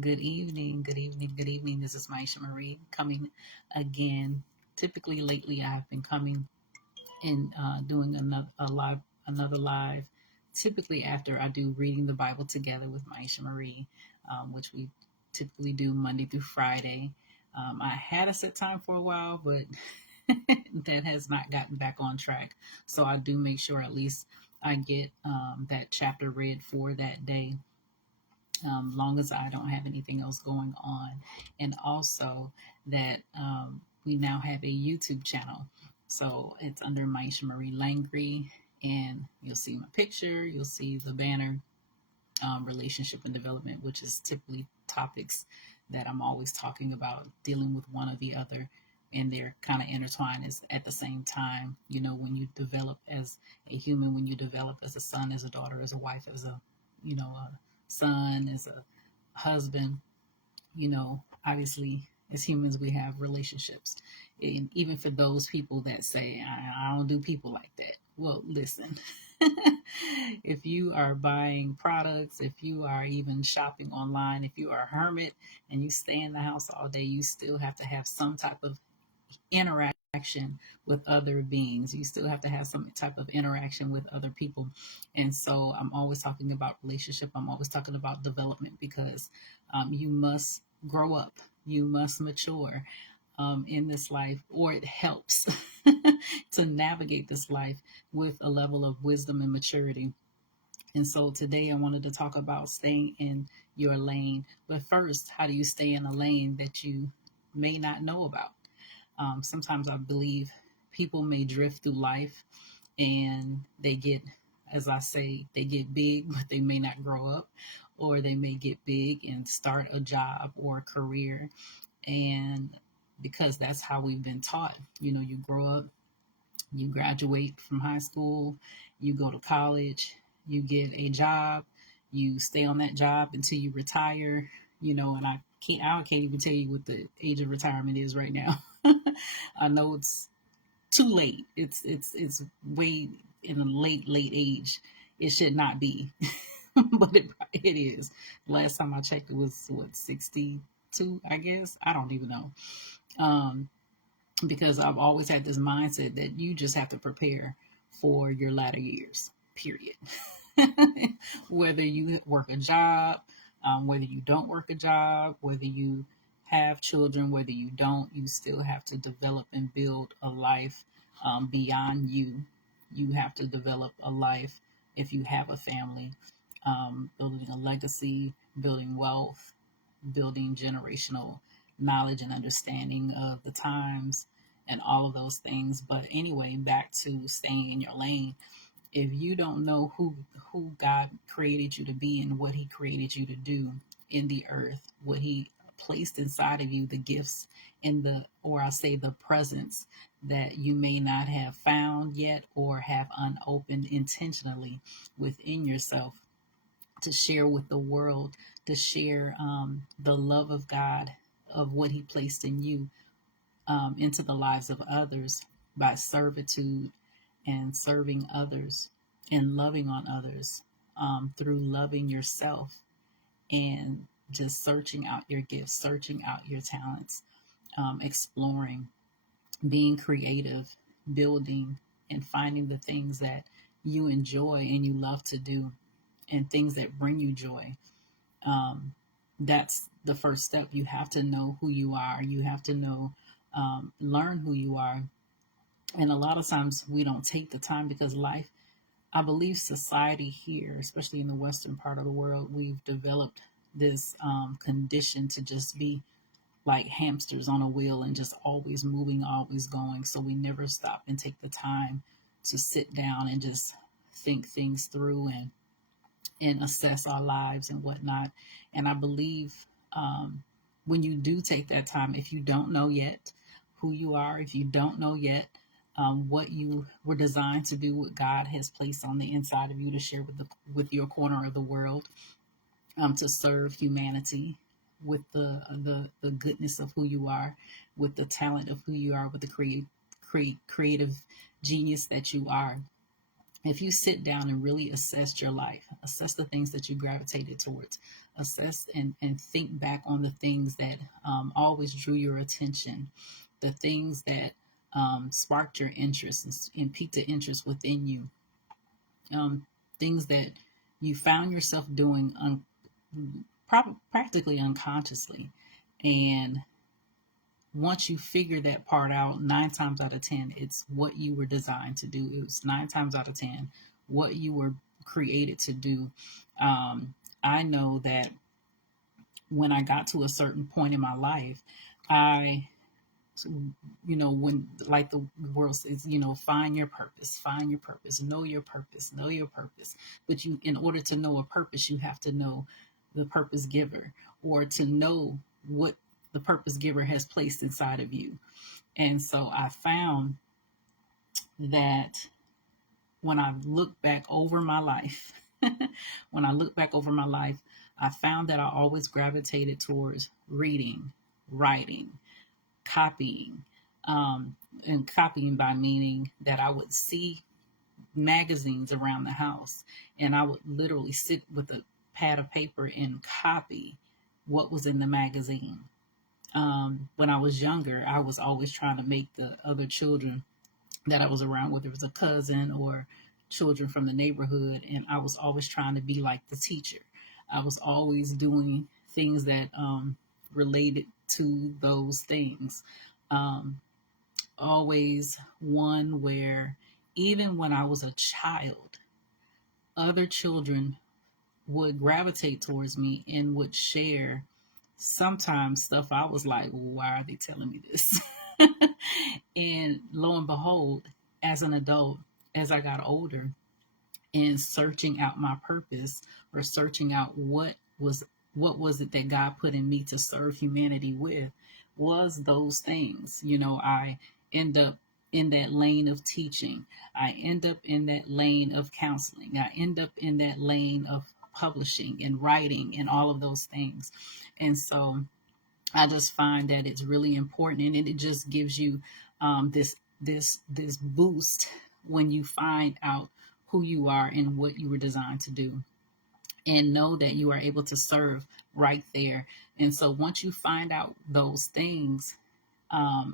Good evening, good evening, good evening. This is Maisha Marie coming again. Typically, lately, I've been coming and doing another live. Typically, after I do reading the Bible together with Maisha Marie, which we typically do Monday through Friday. I had a set time for a while, but that has not gotten back on track. So I do make sure at least I get that chapter read for that day, long as I don't have anything else going on. And also that we now have a YouTube channel. So it's under Maisha Marie Langry, and you'll see my picture, you'll see the banner, relationship and development, which is typically topics that I'm always talking about, dealing with one or the other. And they're kind of intertwined as, at the same time. You know, when you develop as a human, when you develop as a son, as a daughter, as a wife, as a, a son, as a husband, obviously as humans, we have relationships. And even for those people that say, I don't do people like that. Well, listen, if you are buying products, if you are even shopping online, if you are a hermit and you stay in the house all day, you still have to have some type of interaction with other beings. You still have to have some type of interaction with other people. And so I'm always talking about relationship. I'm always talking about development because you must grow up, you must mature in this life, or it helps to navigate this life with a level of wisdom and maturity. And so today I wanted to talk about staying in your lane. But first, how do you stay in a lane that you may not know about? Sometimes I believe people may drift through life and they get, as I say, they get big, but they may not grow up, or they may get big and start a job or a career. And because that's how we've been taught, you grow up, you graduate from high school, you go to college, you get a job, you stay on that job until you retire, and I can't even tell you what the age of retirement is right now. I know it's too late. It's way in a late age. It should not be, but it is. Last time I checked, it was what 62. I guess I don't even know. Um, because I've always had this mindset that you just have to prepare for your latter years. Period. Whether you work a job, whether you don't work a job, whether you have children, whether you don't, you still have to develop and build a life beyond you. You have to develop a life if you have a family, building a legacy, building wealth, building generational knowledge and understanding of the times and all of those things. But anyway, back to staying in your lane. If you don't know who God created you to be and what He created you to do in the earth, what He placed inside of you, the gifts in the, or I say the presence that you may not have found yet or have unopened intentionally within yourself to share with the world, to share the love of God, of what He placed in you, into the lives of others by servitude and serving others and loving on others, through loving yourself and just searching out your gifts, searching out your talents, exploring, being creative, building, and finding the things that you enjoy and you love to do and things that bring you joy. Um, that's the first step. You have to know who you are. You have to know, learn who you are. And a lot of times we don't take the time because life, I believe society here, especially in the Western part of the world, we've developed this condition to just be like hamsters on a wheel and just always moving, always going. So we never stop and take the time to sit down and just think things through and assess our lives and whatnot. And I believe, when you do take that time, if you don't know yet who you are, if you don't know yet what you were designed to do, what God has placed on the inside of you to share with your corner of the world, to serve humanity with the goodness of who you are, with the talent of who you are, with the creative genius that you are. if you sit down and really assess your life, assess the things that you gravitated towards, assess and think back on the things that always drew your attention, the things that sparked your interest and piqued the interest within you, things that you found yourself doing practically unconsciously. And once you figure that part out, 9 times out of 10, it's what you were designed to do. It was 9 times out of 10 what you were created to do. I know that when I got to a certain point in my life, I, when like the world says, find your purpose, know your purpose, know your purpose. But in order to know a purpose, you have to know the purpose giver, or to know what the purpose giver has placed inside of you. And so I found that when I look back over my life, I found that I always gravitated towards reading, writing, copying, and copying by meaning that I would see magazines around the house, and I would literally sit with a pad of paper and copy what was in the magazine. When I was younger, I was always trying to make the other children that I was around, whether it was a cousin or children from the neighborhood, and I was always trying to be like the teacher. I was always doing things that related to those things. Always one where even when I was a child, other children would gravitate towards me and would share sometimes stuff I was like, why are they telling me this? And lo and behold, as an adult, as I got older and searching out my purpose, or searching out what was it that God put in me to serve humanity with, was those things. I end up in that lane of teaching. I end up in that lane of counseling. I end up in that lane of publishing and writing and all of those things. And so I just find that it's really important, and it just gives you this boost when you find out who you are and what you were designed to do, and know that you are able to serve right there. And so once you find out those things,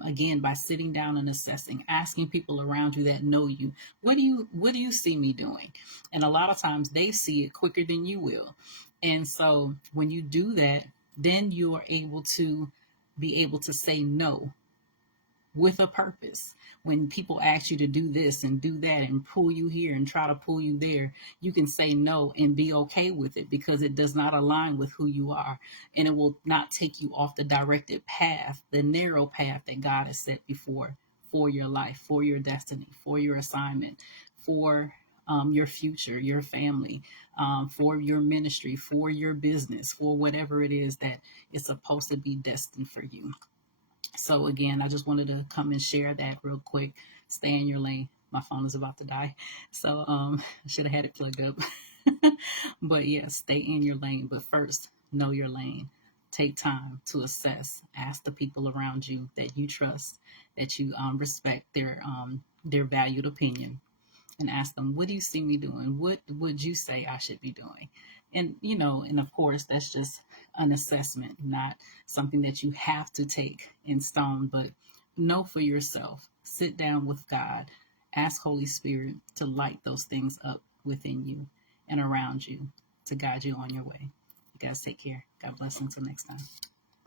again, by sitting down and assessing, asking people around you that know you, what do you see me doing? And a lot of times they see it quicker than you will. And so when you do that, then you are able to say no with a purpose. When people ask you to do this and do that and pull you here and try to pull you there, you can say no and be okay with it, because it does not align with who you are, and it will not take you off the directed path, the narrow path that God has set before for your life, for your destiny, for your assignment, for your future, your family, for your ministry, for your business, for whatever it is that is supposed to be destined for you. So again, I just wanted to come and share that real quick. Stay in your lane. My phone is about to die, so I should have had it plugged up. But yeah, stay in your lane. But first, know your lane. Take time to assess. Ask the people around you that you trust, that you respect their valued opinion, and ask them, what do you see me doing? What would you say I should be doing? And, and of course, that's just an assessment, not something that you have to take in stone, but know for yourself. Sit down with God. Ask Holy Spirit to light those things up within you and around you to guide you on your way. You guys take care. God bless. Until next time.